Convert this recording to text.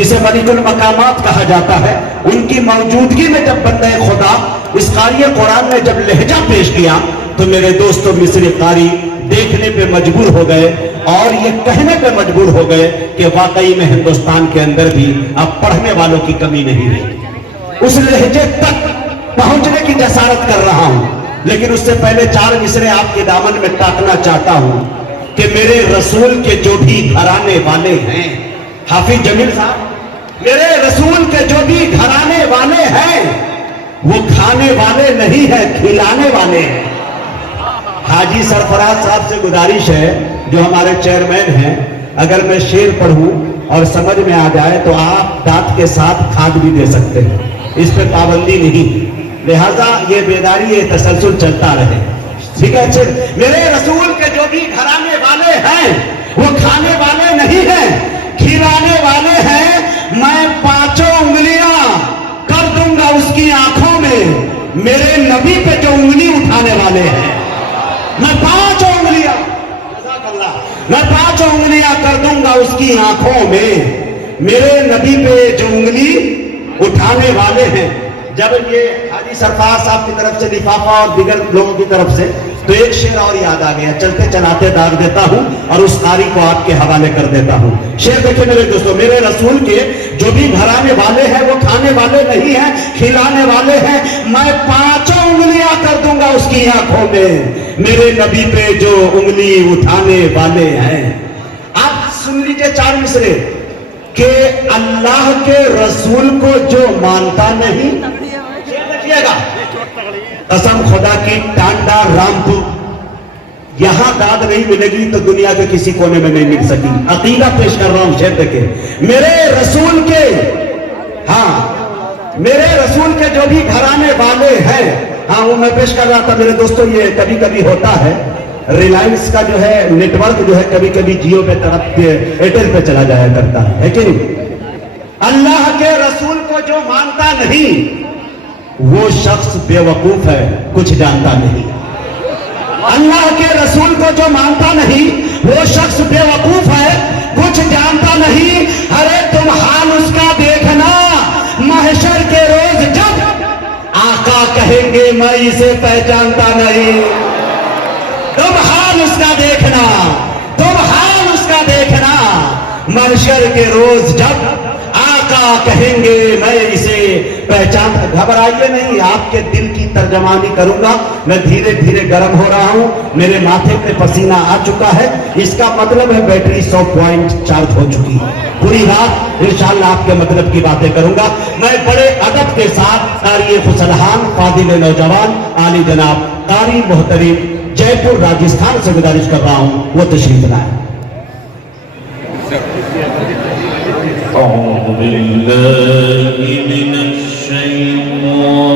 जिसे मलिकुल मकामात कहा जाता है, उनकी मौजूदगी में जब बंदे खुदा इस कारी कुरान में जब लहजा पेश किया तो मेरे दोस्तों मिस्री कारी देखने पे मजबूर हो गए और ये कहने पे मजबूर हो गए कि वाकई में हिंदुस्तान के अंदर भी अब पढ़ने वालों की कमी नहीं रही। उस लहजे तक पहुंचने की जसारत कर रहा हूं, लेकिन उससे पहले 4 मिसरे आपके दामन में टाकना चाहता हूं कि मेरे रसूल के जो भी घराने वाले हैं, हाफिज जमील साहब, मेरे रसूल के जो भी घराने वाले हैं वो खाने वाले नहीं है, खिलाने वाले हैं। हाजी सरफराज साहब से गुजारिश है, जो हमारे चेयरमैन हैं, अगर मैं शेर पढ़ूं और समझ में आ जाए तो आप दांत के साथ खाद भी दे सकते हैं, इस पे पाबंदी नहीं, लिहाजा ये बेदारी ये तसलसल चलता रहे, ठीक है। मेरे रसूल के जो भी घराने वाले हैं वो खाने वाले नहीं हैं, खिलाने वाले हैं। मैं 5 उंगलियां कर दूंगा उसकी आंखों में, मेरे नबी पे जो उंगली उठाने वाले हैं, मैं 5 उंगलियां, मैं 5 उंगलियां कर दूंगा उसकी आंखों में, मेरे नबी पे जो उंगली उठाने वाले हैं। जब ये हाजी सरफराज साहब की तरफ से लिफाफा और दीगर लोगों की तरफ से, तो एक शेर और याद आ गया, चलते चलाते दाग देता हूं और उस कारी को आपके हवाले कर देता हूं। शेर देखिए मेरे दोस्तों, मेरे रसूल के जो भी घराने वाले हैं वो खाने वाले नहीं हैं, खिलाने वाले हैं। मैं 5 उंगलियां कर दूंगा उसकी आंखों में, मेरे नबी पे जो उंगली उठाने वाले हैं। आप सुन लीजिए 4 मिसरे कि अल्लाह के रसूल को जो मानता नहीं, देखिएगा, कसम खुदा की टांडा रामपुर, यहां दाद नहीं मिलेगी तो दुनिया के किसी कोने में नहीं मिल सकी। अकीदा पेश कर रहा हूं शेर के, मेरे रसूल के, हाँ मेरे रसूल के जो भी घराने वाले हैं, हाँ वो मैं पेश कर रहा था मेरे दोस्तों। ये कभी कभी होता है, रिलायंस का जो है नेटवर्क जो है कभी कभी जियो पे तरफ एयरटेल पे चला जाया करता है कि नहीं। अल्लाह के रसूल को जो मानता नहीं वो शख्स बेवकूफ है, कुछ जानता नहीं। अल्लाह के रसूल को जो मानता नहीं वो शख्स बेवकूफ है, कुछ जानता नहीं। अरे तुम हाल उसका देखना महशर के रोज जब आका कहेंगे मैं इसे पहचानता नहीं। तुम हाल उसका देखना, तुम हाल उसका देखना महशर के रोज जब आका कहेंगे मैं इसे पहचान। घबराइए नहीं, आपके दिल की तर्जमानी करूंगा। मैं धीरे धीरे गर्म हो रहा हूं, मेरे माथे पे पसीना आ चुका है, इसका मतलब है बैटरी 100% चार्ज हो चुकी है। पूरी रात इंशाअल्लाह आपके मतलब की बातें करूंगा। मैं बड़े अदब के साथ कारी खुसलहान फादिल नौजवान आली जनाब कारी मोहतरीम जयपुर राजस्थान से गुजारिश कर रहा हूं वो तशरीफ लाए। أعوذ بالله من الشيطان